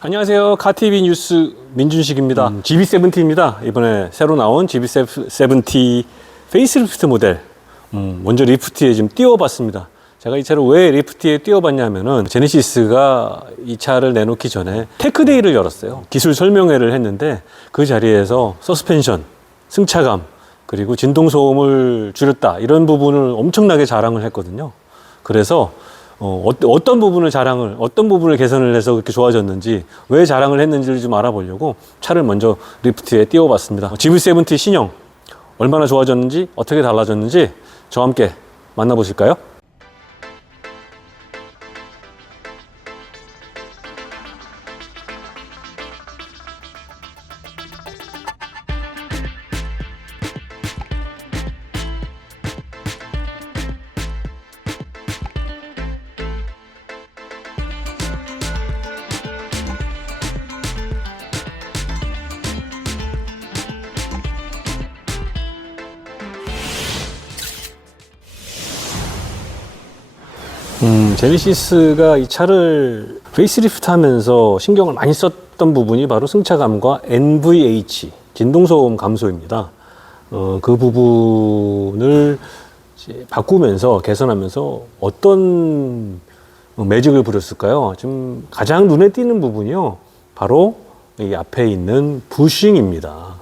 안녕하세요. 카티비 뉴스 민준식입니다. GB70입니다. 이번에 새로 나온 GB70 페이스리프트 모델. 먼저 리프트에 좀 띄워봤습니다. 제가 이 차를 왜 리프트에 띄워봤냐면은 제네시스가 이 차를 내놓기 전에 테크데이를 열었어요. 기술 설명회를 했는데 그 자리에서 서스펜션, 승차감, 그리고 진동소음을 줄였다. 이런 부분을 엄청나게 자랑을 했거든요. 그래서 어떤 부분을 개선을 해서 그렇게 좋아졌는지, 왜 자랑을 했는지를 좀 알아보려고 차를 먼저 리프트에 띄워봤습니다. GB70 신형, 얼마나 좋아졌는지, 어떻게 달라졌는지 저와 함께 만나보실까요? 제네시스가 이 차를 페이스리프트 하면서 신경을 많이 썼던 부분이 바로 승차감과 NVH, 진동소음 감소입니다. 그 부분을 이제 바꾸면서 개선하면서 어떤 매직을 부렸을까요? 지금 가장 눈에 띄는 부분이요, 바로 이 앞에 있는 부싱입니다.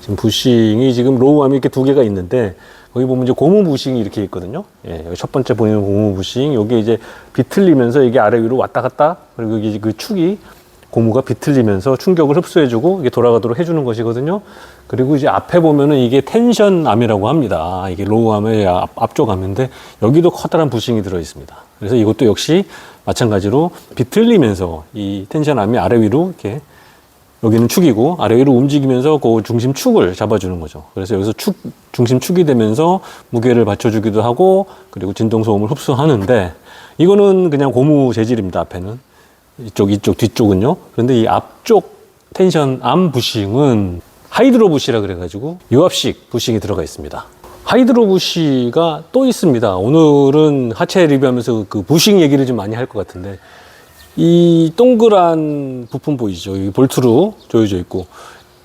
지금 부싱이 지금 로우암이 이렇게 두 개가 있는데, 거기 보면 이제 고무 부싱이 이렇게 있거든요. 예, 여기 첫 번째 보이는 고무 부싱, 여기 이제 비틀리면서 이게 아래 위로 왔다 갔다, 그리고 여기 그 축이, 고무가 비틀리면서 충격을 흡수해주고 이게 돌아가도록 해주는 것이거든요. 그리고 이제 앞에 보면은 이게 텐션암이라고 합니다. 이게 로우암의 앞쪽 암인데 여기도 커다란 부싱이 들어 있습니다. 그래서 이것도 역시 마찬가지로 비틀리면서 이 텐션암이 아래 위로 이렇게, 여기는 축이고 아래 위로 움직이면서 그 중심 축을 잡아주는 거죠. 그래서 여기서 중심 축이 되면서 무게를 받쳐주기도 하고, 그리고 진동 소음을 흡수하는데, 이거는 그냥 고무 재질입니다. 앞에는 이쪽 뒤쪽은요. 그런데 이 앞쪽 텐션 암 부싱은 하이드로 부시라 그래가지고 유압식 부싱이 들어가 있습니다. 하이드로 부시가 또 있습니다. 오늘은 하체 리뷰하면서 그 부싱 얘기를 좀 많이 할 것 같은데, 이 동그란 부품 보이죠? 이 볼트로 조여져 있고,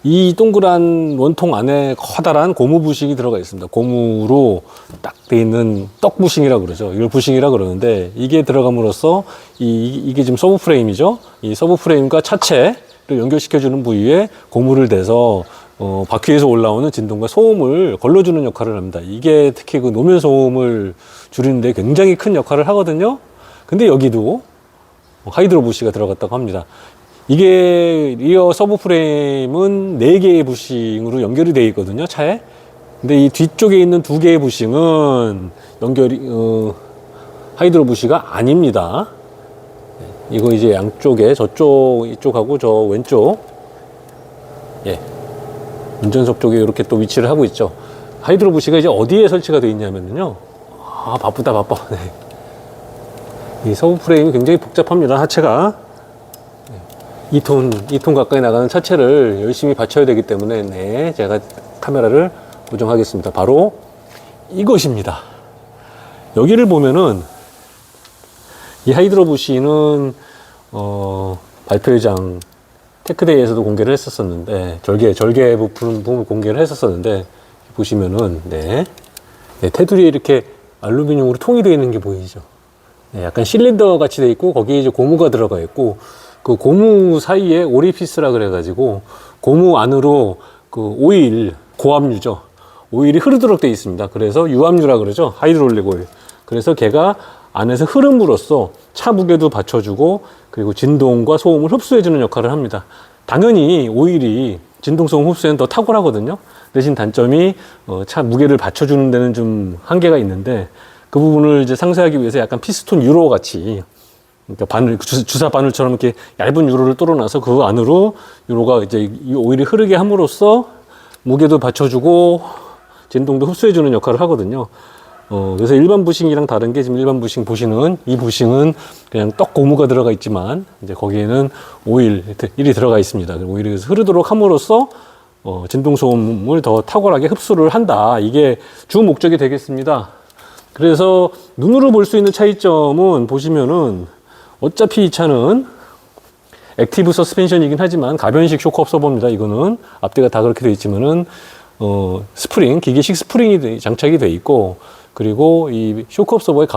이 동그란 원통 안에 커다란 고무 부싱이 들어가 있습니다. 고무로 딱 돼 있는 떡 부싱이라고 그러죠. 이걸 부싱이라고 그러는데, 이게 들어감으로써 이게 지금 서브 프레임이죠. 이 서브 프레임과 차체를 연결시켜주는 부위에 고무를 대서 바퀴에서 올라오는 진동과 소음을 걸러주는 역할을 합니다. 이게 특히 그 노면 소음을 줄이는데 굉장히 큰 역할을 하거든요. 근데 여기도 하이드로 부시가 들어갔다고 합니다. 이게 리어 서브 프레임은 4개의 부싱으로 연결이 되어 있거든요, 차에. 근데 이 뒤쪽에 있는 2개의 부싱은 하이드로 부시가 아닙니다. 이거 이제 양쪽에, 이쪽하고 저 왼쪽, 예, 운전석 쪽에 이렇게 또 위치를 하고 있죠. 하이드로 부시가 이제 어디에 설치가 되어 있냐면요. 바쁘다. 네. 이 서브 프레임이 굉장히 복잡합니다. 하체가 2톤 가까이 나가는 차체를 열심히 받쳐야 되기 때문에, 네, 제가 카메라를 고정하겠습니다. 바로 이것입니다. 여기를 보면은 이 하이드로 부시는 발표회장 테크데이에서도 공개를 했었었는데, 절개 부품을 공개를 했었었는데, 보시면은 네, 테두리에 이렇게 알루미늄으로 통이 되어 있는 게 보이죠? 네, 약간 실린더 같이 돼 있고, 거기에 이제 고무가 들어가 있고, 그 고무 사이에 오리피스라 그래가지고 고무 안으로 그 오일, 고압유죠. 오일이 흐르도록 되어 있습니다. 그래서 유압유라 그러죠. 하이드롤릭 오일. 그래서 걔가 안에서 흐름으로써 차 무게도 받쳐주고, 그리고 진동과 소음을 흡수해주는 역할을 합니다. 당연히 오일이 진동소음 흡수에는 더 탁월하거든요. 대신 단점이 차 무게를 받쳐주는 데는 좀 한계가 있는데, 그 부분을 이제 상쇄하기 위해서 약간 피스톤 유로 같이, 그러니까 주사 바늘처럼 이렇게 얇은 유로를 뚫어놔서 그 안으로 유로가 이제 이 오일이 흐르게 함으로써 무게도 받쳐주고 진동도 흡수해주는 역할을 하거든요. 그래서 일반 부싱이랑 다른 게, 지금 일반 부싱 보시는 이 부싱은 그냥 떡 고무가 들어가 있지만, 이제 거기에는 오일이 들어가 있습니다. 오일이 흐르도록 함으로써 진동 소음을 더 탁월하게 흡수를 한다. 이게 주 목적이 되겠습니다. 그래서 눈으로 볼 수 있는 차이점은 보시면은, 어차피 이 차는 액티브 서스펜션이긴 하지만 가변식 쇼크 업서버입니다. 이거는 앞뒤가 다 그렇게 되어 있지만은 스프링, 기계식 스프링이 장착이 되어 있고, 그리고 이 쇼크 업서버의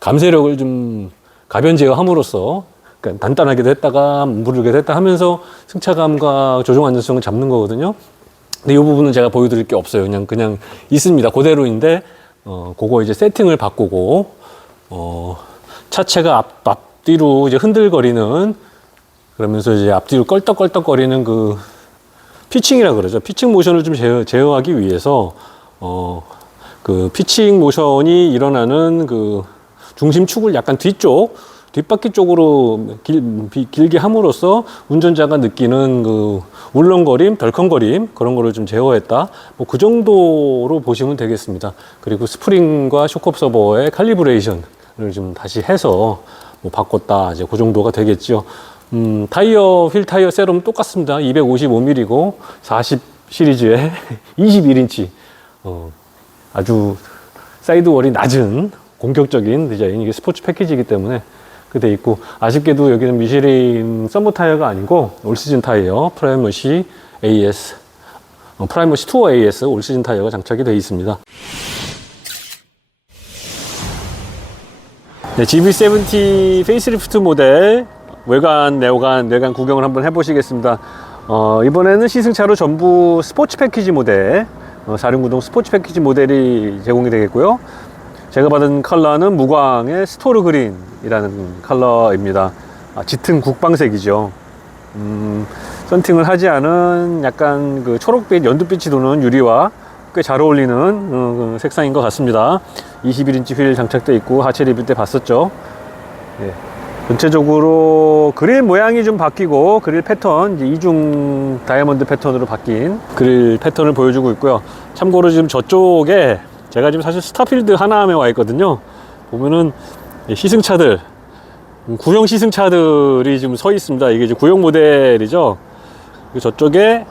감쇄력을 좀 가변 제어함으로써, 그러니까 단단하게도 했다가 무르게도 했다 하면서 승차감과 조종 안전성을 잡는 거거든요. 근데 이 부분은 제가 보여드릴 게 없어요. 그냥 있습니다. 그대로인데, 그거 이제 세팅을 바꾸고, 차체가 앞뒤로 이제 흔들거리는, 그러면서 이제 앞뒤로 껄떡껄떡거리는 그 피칭이라 그러죠. 피칭 모션을 좀 제어하기 위해서, 그 피칭 모션이 일어나는 그 중심축을 약간 뒷바퀴 쪽으로 길게 함으로써 운전자가 느끼는 그 울렁거림, 덜컹거림, 그런 거를 좀 제어했다. 뭐 그 정도로 보시면 되겠습니다. 그리고 스프링과 쇼크 업서버의 칼리브레이션을 좀 다시 해서 뭐 바꿨다. 이제 그 정도가 되겠죠. 휠 타이어 세럼 똑같습니다. 255mm고 40 시리즈에 21인치. 아주 사이드월이 낮은 공격적인 디자인. 이게 스포츠 패키지이기 때문에 돼 있고, 아쉽게도 여기는 미쉐린 썸머 타이어가 아니고 올 시즌 타이어 프라이머시 AS, 프라이머시 투어 AS 올 시즌 타이어가 장착이 되어 있습니다. 네, GV70 페이스리프트 모델 외관, 내관 구경을 한번 해보시겠습니다. 이번에는 시승차로 전부 스포츠 패키지 모델, 4륜구동 스포츠 패키지 모델이 제공이 되겠고요. 제가 받은 컬러는 무광의 스토르 그린이라는 컬러입니다. 짙은 국방색이죠. 썬팅을 하지 않은 약간 그 초록빛, 연두빛이 도는 유리와 꽤 잘 어울리는 색상인 것 같습니다. 21인치 휠 장착되어 있고, 하체 리뷰 때 봤었죠. 예. 전체적으로 그릴 모양이 좀 바뀌고, 그릴 패턴, 이제 이중 다이아몬드 패턴으로 바뀐 그릴 패턴을 보여주고 있고요. 참고로 지금 저쪽에 제가 지금 사실 스타필드 하나함에 와 있거든요. 보면은 시승차들, 구형 시승차들이 지금 서 있습니다. 이게 이제 구형 모델이죠. 저쪽에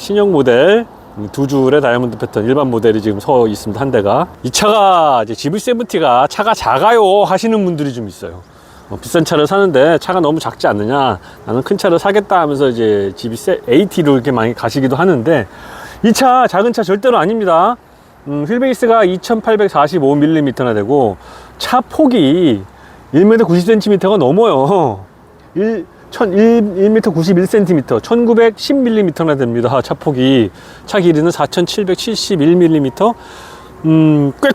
신형 모델 두 줄의 다이아몬드 패턴 일반 모델이 지금 서 있습니다. 한 대가. 이 차가 이제 GV70가 차가 작아요 하시는 분들이 좀 있어요. 비싼 차를 사는데 차가 너무 작지 않느냐, 나는 큰 차를 사겠다 하면서 이제 GV80로 이렇게 많이 가시기도 하는데, 이 차 작은 차 절대로 아닙니다. 휠베이스가 2845mm나 되고, 차 폭이 1m 90cm가 넘어요. 1m 91cm, 1910mm나 됩니다. 차 폭이. 차 길이는 4771mm. 꽤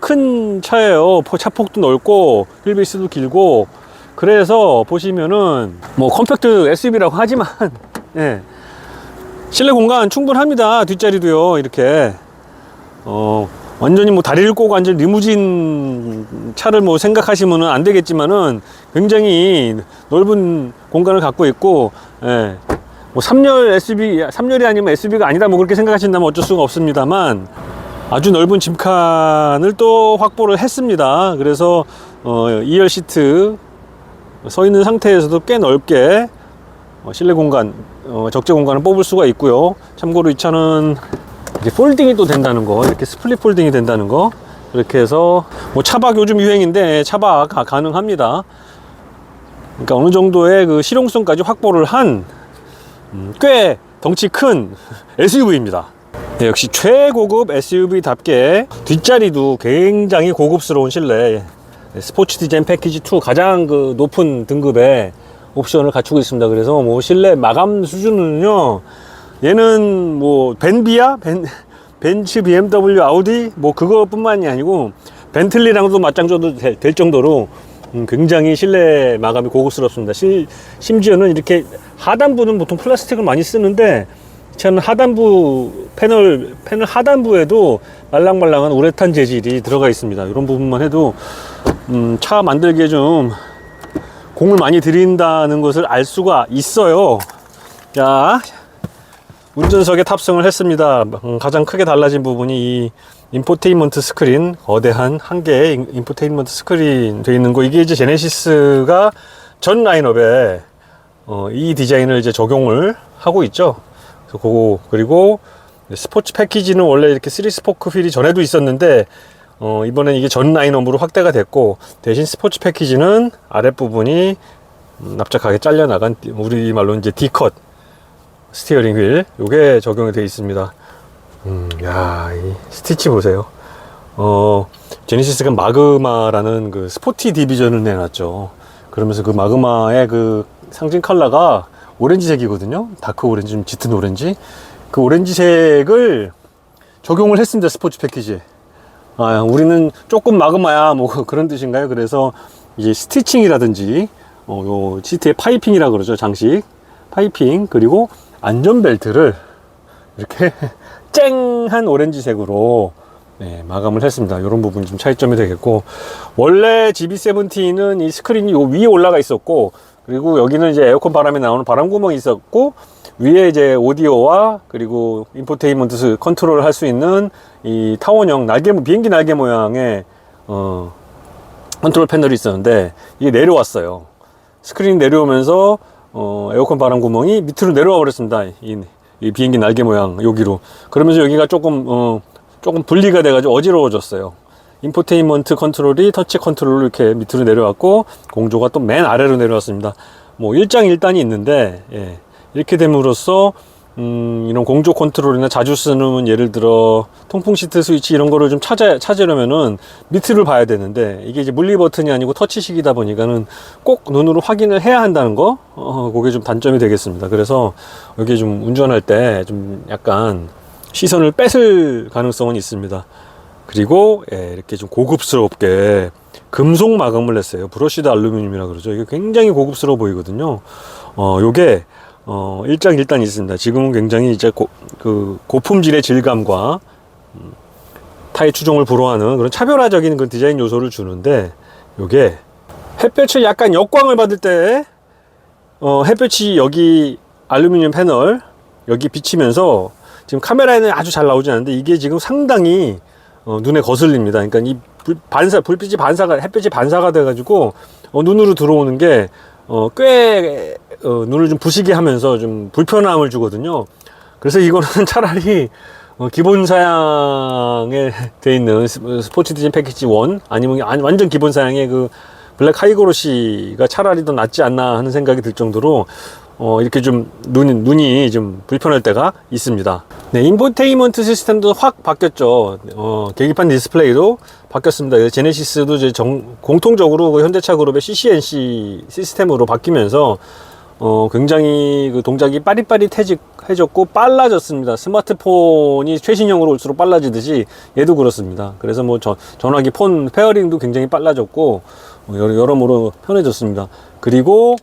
큰 차예요. 차 폭도 넓고, 휠베이스도 길고, 그래서 보시면은, 뭐, 컴팩트 SUV라고 하지만, 예. 실내 공간 충분합니다. 뒷자리도요, 이렇게. 완전히 뭐 다리를 꼬고 앉을 리무진 차를 뭐 생각하시면은 안 되겠지만은 굉장히 넓은 공간을 갖고 있고, 예. 뭐 3열 SUV, 3열이 아니면 SUV가 아니다 뭐 그렇게 생각하신다면 어쩔 수가 없습니다만, 아주 넓은 짐칸을 또 확보를 했습니다. 그래서 2열 시트 서 있는 상태에서도 꽤 넓게 실내 공간, 적재 공간을 뽑을 수가 있고요. 참고로 이 차는 이제 폴딩이 또 된다는 거, 이렇게 스플릿 폴딩이 된다는 거, 이렇게 해서 뭐 차박 요즘 유행인데 차박 가능합니다. 그러니까 어느 정도의 그 실용성까지 확보를 한 꽤 덩치 큰 SUV입니다. 네, 역시 최고급 SUV답게 뒷자리도 굉장히 고급스러운 실내, 스포츠 디자인 패키지 2 가장 그 높은 등급의 옵션을 갖추고 있습니다. 그래서 뭐 실내 마감 수준은요, 얘는 뭐 벤츠, BMW, 아우디 뭐 그것뿐만이 아니고 벤틀리랑도 맞짱져도 될 정도로 굉장히 실내 마감이 고급스럽습니다. 심지어는 이렇게 하단부는 보통 플라스틱을 많이 쓰는데, 차는 하단부 패널 하단부에도 말랑말랑한 우레탄 재질이 들어가 있습니다. 이런 부분만 해도 차 만들기에 좀 공을 많이 들인다는 것을 알 수가 있어요. 자, 운전석에 탑승을 했습니다. 가장 크게 달라진 부분이 이 인포테인먼트 스크린, 거대한 한 개의 인포테인먼트 스크린 되어 있는 거. 이게 이제 제네시스가 전 라인업에 이 디자인을 이제 적용을 하고 있죠. 그래서 그거, 그리고 스포츠 패키지는 원래 이렇게 3스포크 휠이 전에도 있었는데, 이번엔 이게 전 라인업으로 확대가 됐고, 대신 스포츠 패키지는 아랫부분이 납작하게 잘려나간 우리말로 이제 D컷 스티어링 휠 요게 적용이 되어 있습니다. 야, 이 스티치 보세요. 제네시스가 마그마라는 그 스포티 디비전을 내놨죠. 그러면서 그 마그마의 그 상징 컬러가 오렌지색이거든요. 다크 오렌지, 좀 짙은 오렌지. 그 오렌지색을 적용을 했습니다. 스포츠 패키지에. 아, 우리는 조금 마그마야, 뭐 그런 뜻인가요? 그래서 이제 스티칭이라든지, 요 시트에 파이핑이라 그러죠. 장식. 파이핑, 그리고 안전벨트를 이렇게 쨍한 오렌지색으로 네, 마감을 했습니다. 이런 부분이 좀 차이점이 되겠고, 원래 GB70는 이 스크린이 요 위에 올라가 있었고, 그리고 여기는 이제 에어컨 바람이 나오는 바람 구멍이 있었고, 위에 이제 오디오와 그리고 인포테인먼트 컨트롤을 할 수 있는 이 타원형 비행기 날개 모양의 컨트롤 패널이 있었는데, 이게 내려왔어요. 스크린이 내려오면서 에어컨 바람 구멍이 밑으로 내려와 버렸습니다. 이 비행기 날개 모양 여기로. 그러면서 여기가 조금 분리가 돼가지고 어지러워졌어요. 인포테인먼트 컨트롤이 터치 컨트롤로 이렇게 밑으로 내려왔고, 공조가 또 맨 아래로 내려왔습니다. 뭐 일장일단이 있는데, 예, 이렇게 됨으로써 이런 공조 컨트롤이나 자주 쓰는 예를 들어 통풍 시트 스위치 이런 거를 좀 찾으려면은 밑을 봐야 되는데, 이게 이제 물리 버튼이 아니고 터치식이다 보니까는 꼭 눈으로 확인을 해야 한다는 거, 그게 좀 단점이 되겠습니다. 그래서 여기 좀 운전할 때 좀 약간 시선을 뺏을 가능성은 있습니다. 그리고 예, 이렇게 좀 고급스럽게 금속 마감을 했어요. 브러시드 알루미늄이라 그러죠. 이게 굉장히 고급스러워 보이거든요. 요게 일장일단이 있습니다. 지금은 굉장히 이제 고품질의 질감과 타의 추종을 불허하는 그런 차별화적인 그 디자인 요소를 주는데, 요게 햇볕을 약간 역광을 받을 때 햇볕이 여기 알루미늄 패널 여기 비치면서, 지금 카메라에는 아주 잘 나오지 않는데 이게 지금 상당히 눈에 거슬립니다. 그러니까 이 불빛이 햇빛이 반사가 돼가지고 눈으로 들어오는 게 꽤 눈을 좀 부시게 하면서 좀 불편함을 주거든요. 그래서 이거는 차라리 기본 사양에 돼 있는 스포츠 디자인 패키지 1 아니면 완전 기본 사양의 그 블랙 하이그로시가 차라리 더 낫지 않나 하는 생각이 들 정도로 이렇게 좀 눈이 좀 불편할 때가 있습니다. 네, 인포테인먼트 시스템도 확 바뀌었죠. 계기판 디스플레이도 바뀌었습니다. 제네시스도 이제 공통적으로 그 현대차 그룹의 CCNC 시스템으로 바뀌면서 굉장히 그 동작이 빠릿빠릿해졌고 빨라졌습니다. 스마트폰이 최신형으로 올수록 빨라지듯이 얘도 그렇습니다. 그래서 뭐 전화기 폰 페어링도 굉장히 빨라졌고 여러모로 편해졌습니다. 그리고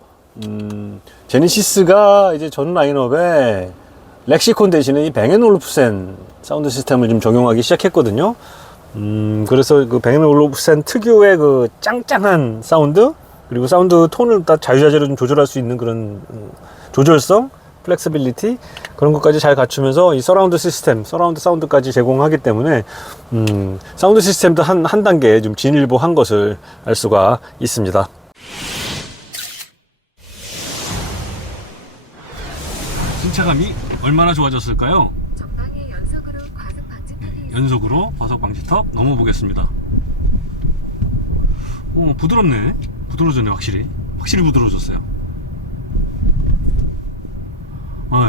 제네시스가 이제 전 라인업에 렉시콘 대신에 이 뱅앤올루프센 사운드 시스템을 좀 적용하기 시작했거든요. 그래서 그 뱅앤올루프센 특유의 그 짱짱한 사운드, 그리고 사운드 톤을 딱 자유자재로 좀 조절할 수 있는 그런 조절성, 플렉시빌리티, 그런 것까지 잘 갖추면서 이 서라운드 사운드까지 제공하기 때문에 사운드 시스템도 한 단계 좀 진일보한 것을 알 수가 있습니다. 승차감이 얼마나 좋아졌을까요? 전방에 연속으로 과속 방지턱이 연속으로 과속 방지턱 넘어보겠습니다. 부드럽네. 부드러워졌네. 확실히 부드러워졌어요.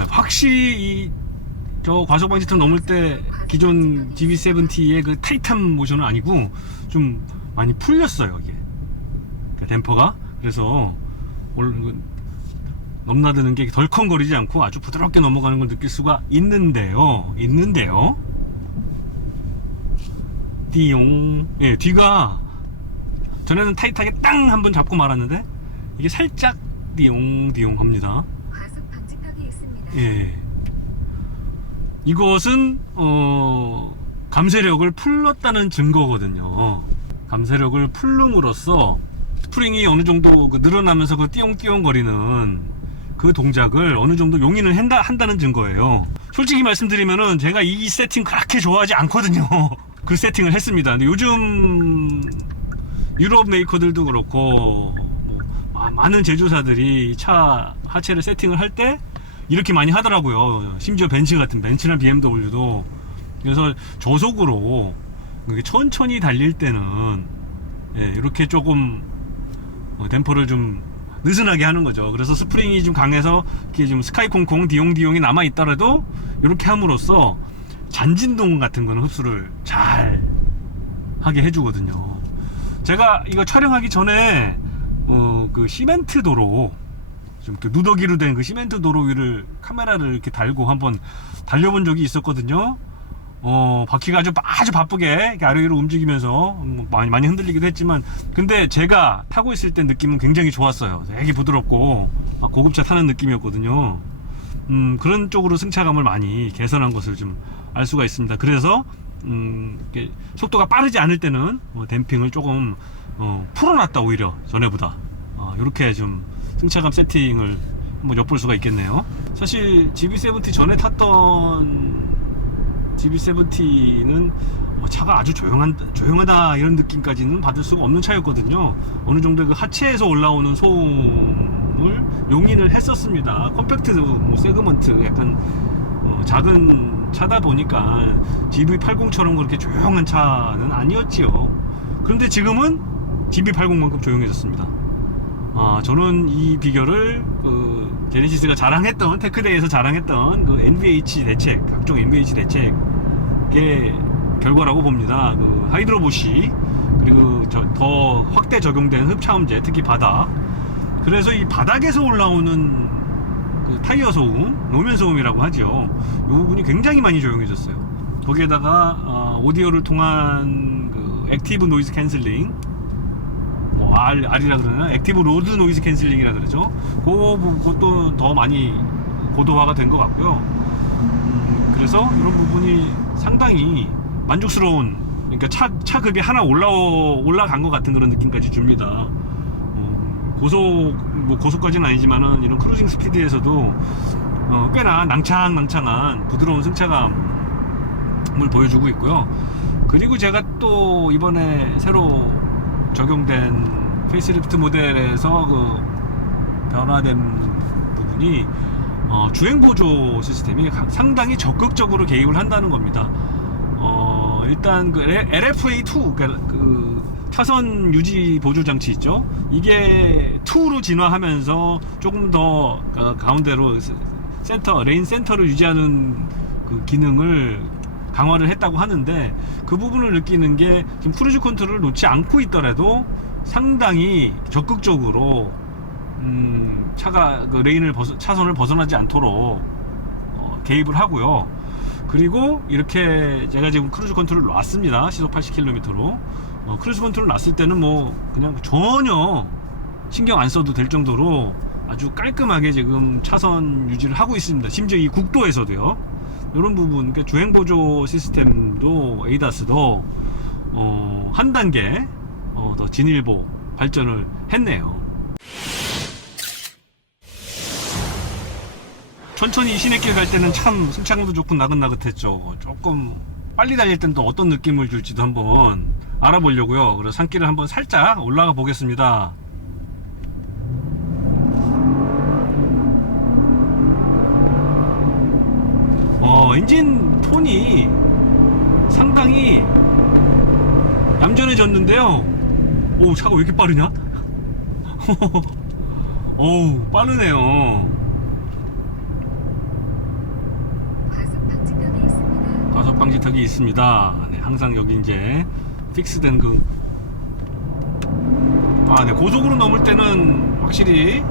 확실히 저 과속 방지턱 넘을 때 기존 GB70의 그 타이트한 모션은 아니고 좀 많이 풀렸어요, 이게. 그러니까 댐퍼가. 그래서 넘나드는 게 덜컹거리지 않고 아주 부드럽게 넘어가는 걸 느낄 수가 있는데요. 띠용. 예, 뒤가 전에는 타이트하게 땅 한번 잡고 말았는데 이게 살짝 띠용 합니다. 과속 방지턱이 있습니다. 예. 이것은 감쇄력을 풀었다는 증거거든요. 감쇄력을 풀음으로써 스프링이 어느 정도 늘어나면서 그 띠용띠용 거리는 그 동작을 어느 정도 용인을 한다는 증거예요. 솔직히 말씀드리면은 제가 이 세팅 그렇게 좋아하지 않거든요. 그 세팅을 했습니다. 근데 요즘 유럽 메이커들도 그렇고 많은 제조사들이 차 하체를 세팅을 할 때 이렇게 많이 하더라고요. 심지어 벤츠나 BMW도. 그래서 저속으로 천천히 달릴 때는 이렇게 조금 댐퍼를 좀 느슨하게 하는 거죠. 그래서 스프링이 좀 강해서 이게 좀 스카이콩콩 디용디용이 남아 있더라도 이렇게 함으로써 잔진동 같은 거는 흡수를 잘 하게 해주거든요. 제가 이거 촬영하기 전에 그 시멘트 도로, 좀 그 누더기로 된 그 시멘트 도로 위를 카메라를 이렇게 달고 한번 달려본 적이 있었거든요. 바퀴가 아주 바쁘게 이렇게 아래 위로 움직이면서 많이 흔들리기도 했지만, 근데 제가 타고 있을 때 느낌은 굉장히 좋았어요. 되게 부드럽고 고급차 타는 느낌이었거든요. 그런 쪽으로 승차감을 많이 개선한 것을 좀 알 수가 있습니다. 그래서 이렇게 속도가 빠르지 않을 때는 댐핑을 조금 풀어놨다, 오히려 전에보다. 이렇게 좀 승차감 세팅을 한번 엿볼 수가 있겠네요. 사실 GV70 전에 탔던 GV70는 차가 아주 조용하다 이런 느낌까지는 받을 수가 없는 차였거든요. 어느 정도 그 하체에서 올라오는 소음을 용인을 했었습니다. 컴팩트, 세그먼트, 약간 작은 차다 보니까 GV80처럼 그렇게 조용한 차는 아니었지요. 그런데 지금은 GV80만큼 조용해졌습니다. 저는 이 비결을 제네시스가 자랑했던, 테크데이에서 자랑했던 그 NVH 대책, 각종 NVH 대책의 결과라고 봅니다. 그 하이드로보시, 그리고 더 확대 적용된 흡차음제, 특히 바닥. 그래서 이 바닥에서 올라오는 그 타이어 소음, 노면 소음이라고 하죠. 이 부분이 굉장히 많이 조용해졌어요. 거기에다가 오디오를 통한 그 액티브 노이즈 캔슬링, R이라 그러나 액티브 로드 노이즈 캔슬링이라 그러죠. 그것도 더 많이 고도화가 된 것 같고요. 그래서 이런 부분이 상당히 만족스러운, 그러니까 차급이 하나 올라간 것 같은 그런 느낌까지 줍니다. 고속까지는 아니지만은 이런 크루징 스피드에서도 꽤나 낭창한 부드러운 승차감을 보여주고 있고요. 그리고 제가 또 이번에 새로 적용된 페이스리프트 모델에서 그 변화된 부분이 주행보조 시스템이 상당히 적극적으로 개입을 한다는 겁니다. 일단 그 LFA2, 그러니까 그 차선 유지 보조 장치 있죠. 이게 2로 진화하면서 조금 더 가운데로 레인 센터를 유지하는 그 기능을 강화를 했다고 하는데, 그 부분을 느끼는 게 지금 크루즈 컨트롤을 놓지 않고 있더라도 상당히 적극적으로 차가 그 차선을 벗어나지 않도록 개입을 하고요. 그리고 이렇게 제가 지금 크루즈 컨트롤을 놨습니다. 시속 80km로. 크루즈 컨트롤 놨을 때는 그냥 전혀 신경 안 써도 될 정도로 아주 깔끔하게 지금 차선 유지를 하고 있습니다. 심지어 이 국도에서도요. 이런 부분, 그러니까 주행 보조 시스템도 에이다스도 한 단계 더 진일보 발전을 했네요. 천천히 시내길 갈 때는 참 승차감도 좋고 나긋나긋했죠. 조금 빨리 달릴 땐 또 어떤 느낌을 줄지도 한번 알아보려고요. 그래서 산길을 한번 살짝 올라가 보겠습니다. 엔진 톤이 상당히 얌전해졌는데요. 오, 차가 왜 이렇게 빠르냐? 어우, 빠르네요. 과속 방지턱이 있습니다. 과속 방지턱이 있습니다. 네, 항상 여기 이제 픽스된 네, 고속으로 넘을 때는 확실히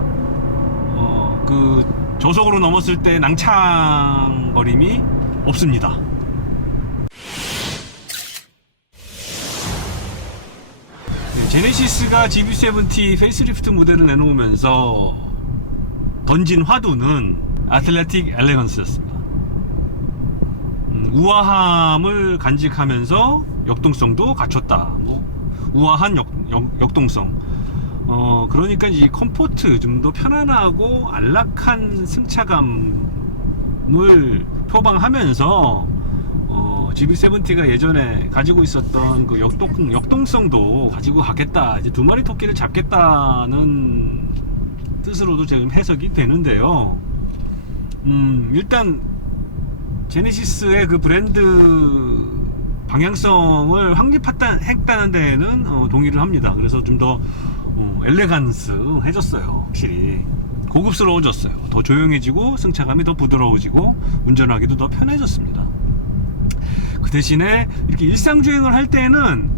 그 저속으로 넘었을 때 낭창거림이 없습니다. 네, 제네시스가 GV70 페이스리프트 모델을 내놓으면서 던진 화두는 아틀레틱 엘레건스였습니다. 우아함을 간직하면서 역동성도 갖췄다. 우아한 역동성. 그러니까 이 컴포트, 좀 더 편안하고 안락한 승차감을 표방하면서 GV70가 예전에 가지고 있었던 그 역동성도 가지고 가겠다, 이제 두 마리 토끼를 잡겠다는 뜻으로도 지금 해석이 되는데요. 일단 제네시스의 그 브랜드 방향성을 확립했다는 데에는 동의를 합니다. 그래서 좀 더 엘레간스해졌어요. 확실히 고급스러워졌어요. 더 조용해지고 승차감이 더 부드러워지고 운전하기도 더 편해졌습니다. 그 대신에 이렇게 일상주행을 할 때는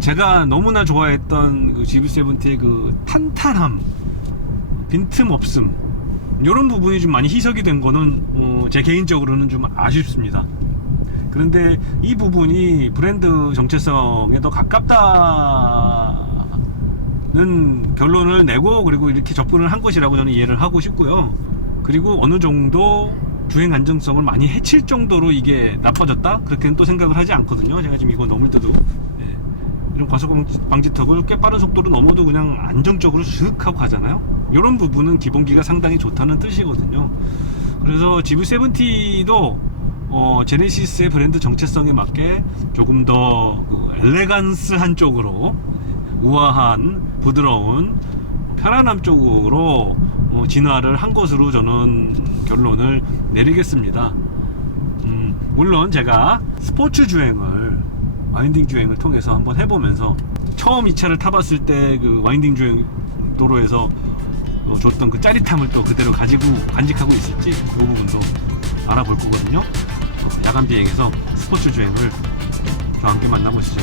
제가 너무나 좋아했던 그 GV70의 그 탄탄함, 빈틈없음, 이런 부분이 좀 많이 희석이 된 거는 제 개인적으로는 좀 아쉽습니다. 그런데 이 부분이 브랜드 정체성에 더 가깝다는 결론을 내고, 그리고 이렇게 접근을 한 것이라고 저는 이해를 하고 싶고요. 그리고 어느 정도 주행 안정성을 많이 해칠 정도로 이게 나빠졌다? 그렇게는 또 생각을 하지 않거든요. 제가 지금 이거 넘을 때도 이런 과속 방지턱을 꽤 빠른 속도로 넘어도 그냥 안정적으로 슥 하고 가잖아요. 이런 부분은 기본기가 상당히 좋다는 뜻이거든요. 그래서 GV70도 제네시스의 브랜드 정체성에 맞게 조금 더 그 엘레간스한 쪽으로, 우아한, 부드러운, 편안함 쪽으로 진화를 한 것으로 저는 결론을 내리겠습니다. 물론 제가 스포츠 주행을, 와인딩 주행을 통해서 한번 해보면서 처음 이 차를 타봤을 때 그 와인딩 주행 도로에서 줬던 그 짜릿함을 또 그대로 간직하고 있을지 그 부분도 알아볼 거거든요. 야간 비행에서 스포츠 주행을 저와 함께 만나보시죠.